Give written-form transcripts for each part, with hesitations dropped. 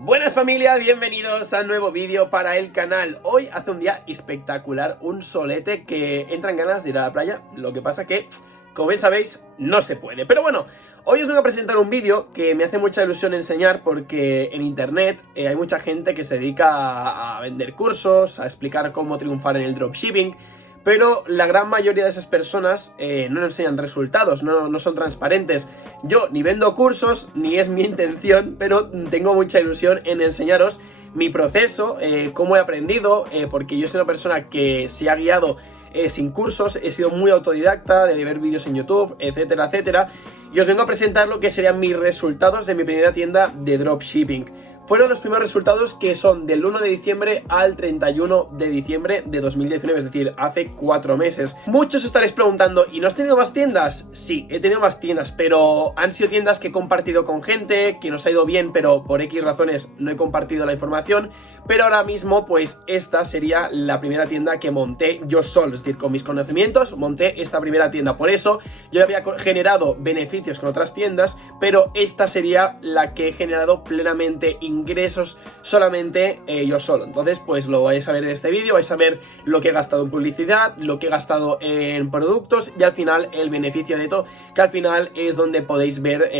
Buenas familia, bienvenidos a un nuevo vídeo para el canal. Hoy hace un día espectacular, un solete que entran ganas de ir a la playa. Lo que pasa que, como bien sabéis, no se puede. Pero bueno, hoy os vengo a presentar un vídeo que me hace mucha ilusión enseñar porque en internet hay mucha gente que se dedica a vender cursos, a explicar cómo triunfar en el dropshipping. Pero la gran mayoría de esas personas no nos enseñan resultados, no son transparentes. Yo ni vendo cursos, ni es mi intención, pero tengo mucha ilusión en enseñaros mi proceso, cómo he aprendido, porque yo soy una persona que se ha guiado sin cursos, he sido muy autodidacta, de ver vídeos en YouTube, etcétera, etcétera. Y os vengo a presentar lo que serían mis resultados de mi primera tienda de dropshipping. Fueron los primeros resultados que son del 1 de diciembre al 31 de diciembre de 2019, es decir, hace 4 meses. Muchos estaréis preguntando, ¿y no has tenido más tiendas? Sí, he tenido más tiendas, pero han sido tiendas que he compartido con gente, que nos ha ido bien, pero por X razones no he compartido la información. Pero ahora mismo, pues esta sería la primera tienda que monté yo solo, es decir, con mis conocimientos monté esta primera tienda. Por eso yo había generado beneficios con otras tiendas, pero esta sería la que he generado plenamente ingresos solamente yo solo. Entonces pues lo vais a ver en este vídeo, vais a ver lo que he gastado en publicidad, lo que he gastado en productos y al final el beneficio neto, que al final es donde podéis ver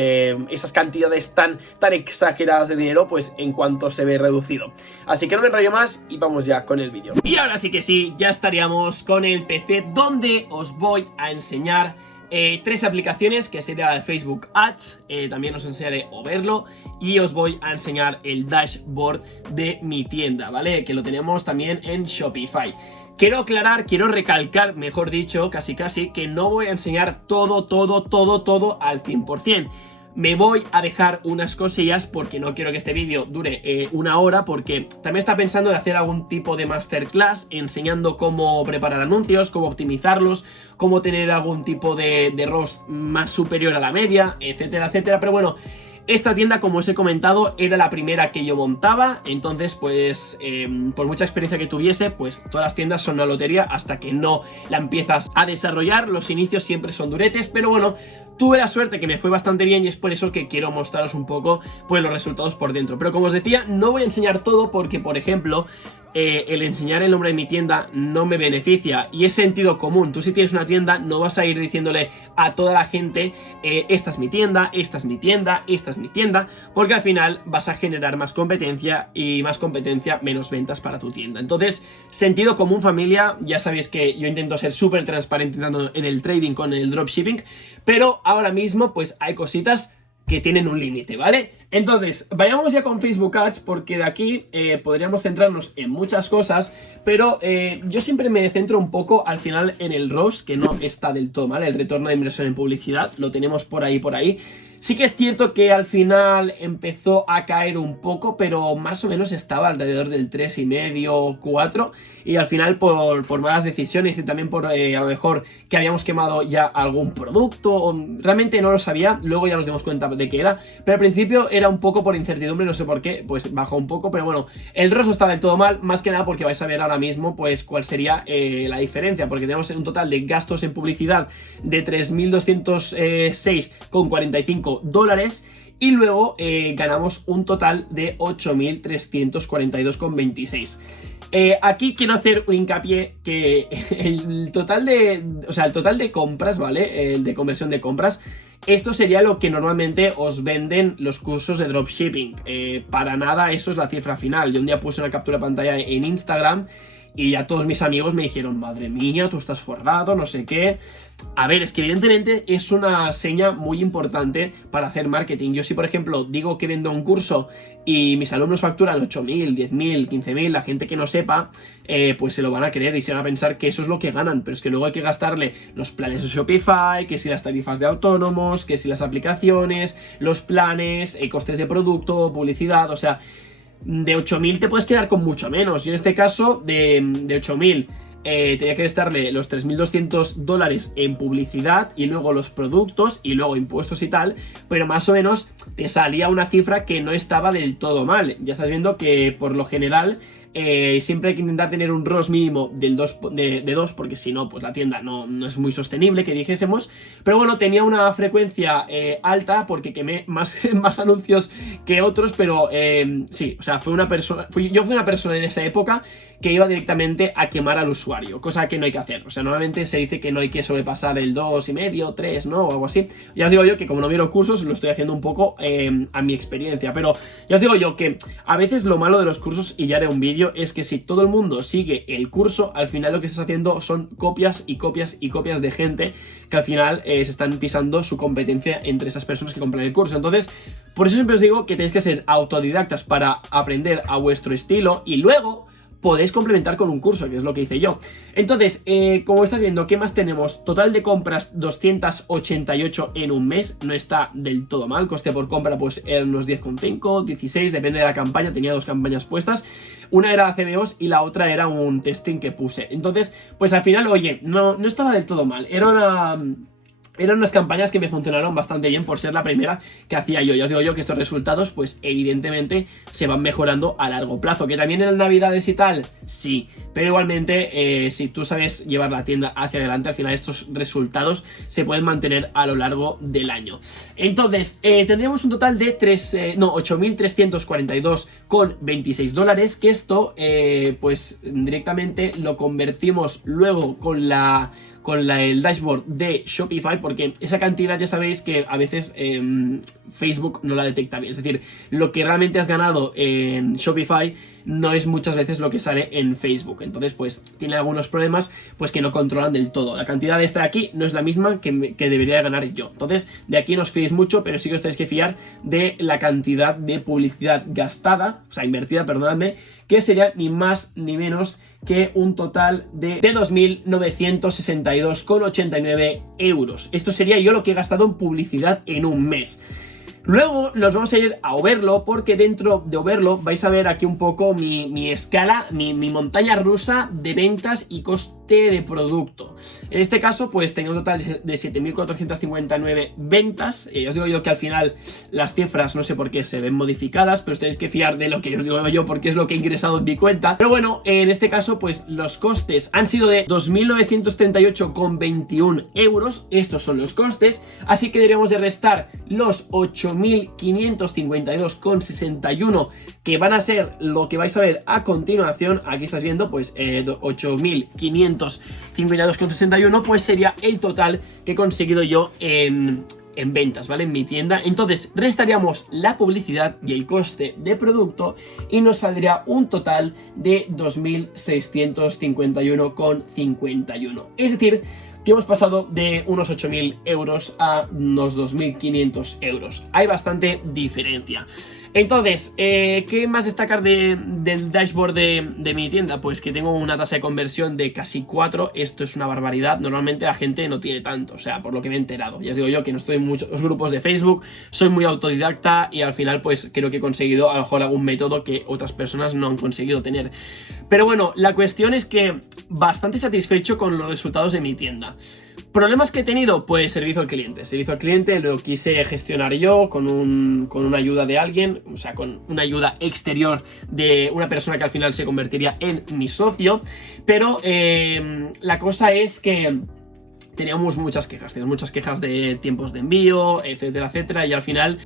esas cantidades tan exageradas de dinero, pues en cuanto se ve reducido. Así que no me enrollo más y vamos ya con el vídeo. Y ahora sí que sí, ya estaríamos con el PC donde os voy a enseñar 3 aplicaciones, que sería la de Facebook Ads, también os enseñaré a verlo y os voy a enseñar el dashboard de mi tienda, ¿vale? Que lo tenemos también en Shopify. Quiero aclarar, quiero recalcar, mejor dicho, casi que no voy a enseñar todo al 100%. Me voy a dejar unas cosillas porque no quiero que este vídeo dure 1 hora, porque también está pensando de hacer algún tipo de masterclass enseñando cómo preparar anuncios, cómo optimizarlos, cómo tener algún tipo de ROAS más superior a la media, etcétera, etcétera. Pero bueno, esta tienda, como os he comentado, era la primera que yo montaba, entonces pues por mucha experiencia que tuviese, pues todas las tiendas son una lotería hasta que no la empiezas a desarrollar. Los inicios siempre son duretes, pero bueno, tuve la suerte que me fue bastante bien y es por eso que quiero mostraros un poco pues los resultados por dentro. Pero como os decía, no voy a enseñar todo porque, por ejemplo, el enseñar el nombre de mi tienda no me beneficia y es sentido común. Tú, si tienes una tienda, no vas a ir diciéndole a toda la gente esta es mi tienda, esta es mi tienda, esta es mi tienda, porque al final vas a generar más competencia y más competencia, menos ventas para tu tienda. Entonces, sentido común, familia. Ya sabéis que yo intento ser súper transparente tanto en el trading con el dropshipping, pero ahora mismo pues hay cositas que tienen un límite, ¿vale? Entonces, vayamos ya con Facebook Ads, porque de aquí podríamos centrarnos en muchas cosas, pero yo siempre me centro un poco al final en el ROAS, que no está del todo mal, el retorno de inversión en publicidad, lo tenemos por ahí. Sí que es cierto que al final empezó a caer un poco, pero más o menos estaba alrededor del 3,5, 4, y al final por malas decisiones y también por a lo mejor que habíamos quemado ya algún producto, realmente no lo sabía, luego ya nos dimos cuenta de qué era, pero al principio era un poco por incertidumbre, no sé por qué, pues bajó un poco, pero bueno, el ROAS está del todo mal, más que nada porque vais a ver ahora mismo pues cuál sería la diferencia, porque tenemos un total de gastos en publicidad de 3.206,45 dólares y luego ganamos un total de 8.342,26. Aquí quiero hacer un hincapié que el total de compras, ¿vale? De conversión de compras, esto sería lo que normalmente os venden los cursos de dropshipping. Para nada eso es la cifra final. Yo un día puse una captura de pantalla en Instagram y ya todos mis amigos me dijeron, madre mía, tú estás forrado, no sé qué. A ver, es que evidentemente es una seña muy importante para hacer marketing. Yo, si por ejemplo digo que vendo un curso y mis alumnos facturan 8.000, 10.000, 15.000, la gente que no sepa, pues se lo van a creer y se van a pensar que eso es lo que ganan. Pero es que luego hay que gastarle los planes de Shopify, que si las tarifas de autónomos, que si las aplicaciones, los planes, costes de producto, publicidad, o sea, de 8.000 te puedes quedar con mucho menos. Y en este caso, de 8.000 tenía que restarle los 3.200 dólares en publicidad y luego los productos y luego impuestos y tal, pero más o menos te salía una cifra que no estaba del todo mal. Ya estás viendo que por lo general siempre hay que intentar tener un ROS mínimo de 2, porque si no, pues la tienda no es muy sostenible, que dijésemos. Pero bueno, tenía una frecuencia alta porque quemé más anuncios que otros, pero sí, o sea, yo fui una persona en esa época que iba directamente a quemar al usuario, cosa que no hay que hacer. O sea, normalmente se dice que no hay que sobrepasar el 2,5, 3, ¿no? O algo así. Ya os digo yo que como no miro cursos, lo estoy haciendo un poco a mi experiencia. Pero ya os digo yo que a veces lo malo de los cursos, y ya haré un vídeo, es que si todo el mundo sigue el curso, al final lo que estás haciendo son copias y copias y copias de gente que al final se están pisando su competencia entre esas personas que compran el curso. Entonces, por eso siempre os digo que tenéis que ser autodidactas para aprender a vuestro estilo y luego podéis complementar con un curso, que es lo que hice yo. Entonces, como estás viendo, ¿qué más tenemos? Total de compras 288 en un mes, no está del todo mal. Coste por compra pues eran unos 10,5, 16, depende de la campaña, tenía 2 campañas puestas. Una era CBOs y la otra era un testing que puse. Entonces, pues al final, oye, no estaba del todo mal. Eran unas campañas que me funcionaron bastante bien por ser la primera que hacía yo. Ya os digo yo que estos resultados, pues evidentemente se van mejorando a largo plazo. ¿Que también en Navidades y tal? Sí. Pero igualmente, si tú sabes llevar la tienda hacia adelante, al final estos resultados se pueden mantener a lo largo del año. Entonces, tendríamos un total de 8.342,26 dólares. Que esto, pues directamente lo convertimos luego con el dashboard de Shopify, porque esa cantidad ya sabéis que a veces Facebook no la detecta bien. Es decir, lo que realmente has ganado en Shopify no es muchas veces lo que sale en Facebook. Entonces, pues tiene algunos problemas pues que no controlan del todo. La cantidad de esta de aquí no es la misma que debería de ganar yo. Entonces, de aquí no os fiéis mucho, pero sí que os tenéis que fiar de la cantidad de publicidad gastada, o sea, invertida, perdonadme, que sería ni más ni menos que un total de 2.962,89 euros. Esto sería yo lo que he gastado en publicidad en un mes. Luego nos vamos a ir a Overlo, porque dentro de Overlo vais a ver aquí un poco mi escala, mi montaña rusa de ventas y coste de producto. En este caso, pues tengo un total de 7.459 ventas. Os digo yo que al final las cifras no sé por qué se ven modificadas, pero os tenéis que fiar de lo que os digo yo porque es lo que he ingresado en mi cuenta. Pero bueno, en este caso, pues los costes han sido de 2.938,21 euros. Estos son los costes, así que deberíamos de restar los 8.552,61 que van a ser lo que vais a ver a continuación. Aquí estás viendo pues 8.552,61 pues sería el total que he conseguido yo en ventas, ¿vale? En mi tienda. Entonces restaríamos la publicidad y el coste de producto y nos saldría un total de 2.651,51. Es decir, que hemos pasado de unos 8.000 euros a unos 2.500 euros. Hay bastante diferencia. Entonces, ¿qué más destacar del dashboard de mi tienda? Pues que tengo una tasa de conversión de casi 4. Esto es una barbaridad. Normalmente la gente no tiene tanto, o sea, por lo que me he enterado. Ya os digo yo que no estoy en muchos grupos de Facebook, soy muy autodidacta y al final pues creo que he conseguido a lo mejor algún método que otras personas no han conseguido tener. Pero bueno, la cuestión es que bastante satisfecho con los resultados de mi tienda. ¿Problemas que he tenido? Pues servicio al cliente. Servicio al cliente lo quise gestionar yo con una ayuda de alguien, o sea, con una ayuda exterior de una persona que al final se convertiría en mi socio. Pero la cosa es que teníamos muchas quejas de tiempos de envío, etcétera, etcétera. Y al final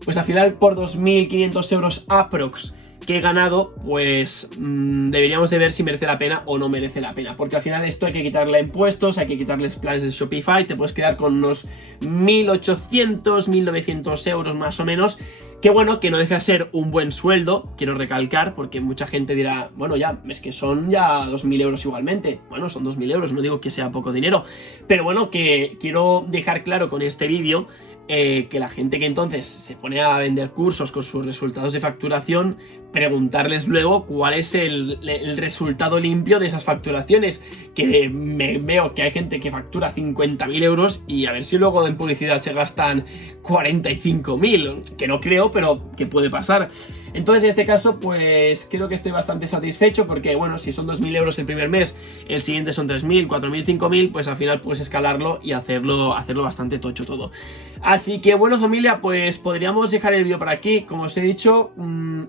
por 2.500 euros aprox que he ganado, pues deberíamos de ver si merece la pena o no merece la pena, porque al final esto hay que quitarle impuestos, hay que quitarles planes de Shopify, te puedes quedar con unos 1.800, 1.900 euros más o menos, que bueno, que no deja de ser un buen sueldo, quiero recalcar, porque mucha gente dirá, bueno ya, es que son ya 2.000 euros igualmente. Bueno, son 2.000 euros, no digo que sea poco dinero, pero bueno, que quiero dejar claro con este vídeo que la gente que entonces se pone a vender cursos con sus resultados de facturación, preguntarles luego cuál es el resultado limpio de esas facturaciones, que me veo que hay gente que factura 50.000 euros y a ver si luego en publicidad se gastan 45.000, que no creo, pero que puede pasar. Entonces en este caso pues creo que estoy bastante satisfecho, porque bueno, si son 2.000 euros el primer mes, el siguiente son 3.000, 4.000, 5.000, pues al final puedes escalarlo y hacerlo bastante tocho todo. Así que bueno, familia, pues podríamos dejar el vídeo por aquí. Como os he dicho,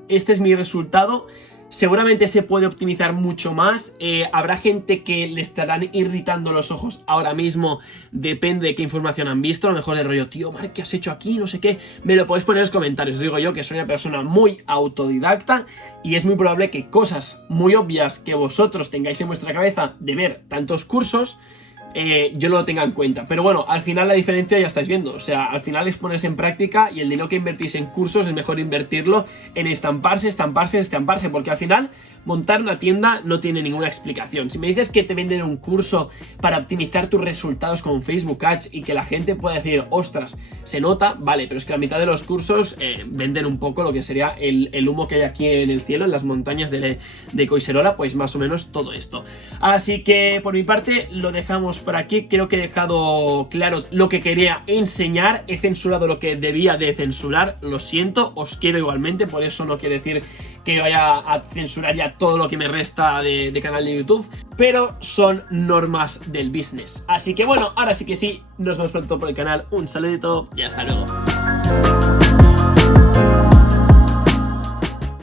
este es mi resultado. Seguramente se puede optimizar mucho más. Habrá gente que le estarán irritando los ojos ahora mismo. Depende de qué información han visto. A lo mejor de rollo, tío, Marc, ¿qué has hecho aquí? No sé qué. Me lo podéis poner en los comentarios. Os digo yo que soy una persona muy autodidacta y es muy probable que cosas muy obvias que vosotros tengáis en vuestra cabeza de ver tantos cursos, yo no lo tenga en cuenta. Pero bueno, al final la diferencia ya estáis viendo. O sea, al final es ponerse en práctica, y el dinero que invertís en cursos es mejor invertirlo en estamparse, porque al final montar una tienda no tiene ninguna explicación. Si me dices que te venden un curso para optimizar tus resultados con Facebook Ads y que la gente pueda decir, ostras, se nota, vale, pero es que la mitad de los cursos venden un poco lo que sería el humo que hay aquí en el cielo, en las montañas de Collserola, pues más o menos todo esto. Así que por mi parte lo dejamos por aquí. Creo que he dejado claro lo que quería enseñar. He censurado lo que debía de censurar, lo siento, os quiero igualmente, por eso no quiere decir que vaya a censurar ya todo lo que me resta de canal de YouTube, pero son normas del business. Así que bueno, ahora sí que sí, nos vemos pronto por el canal, un saludito y hasta luego.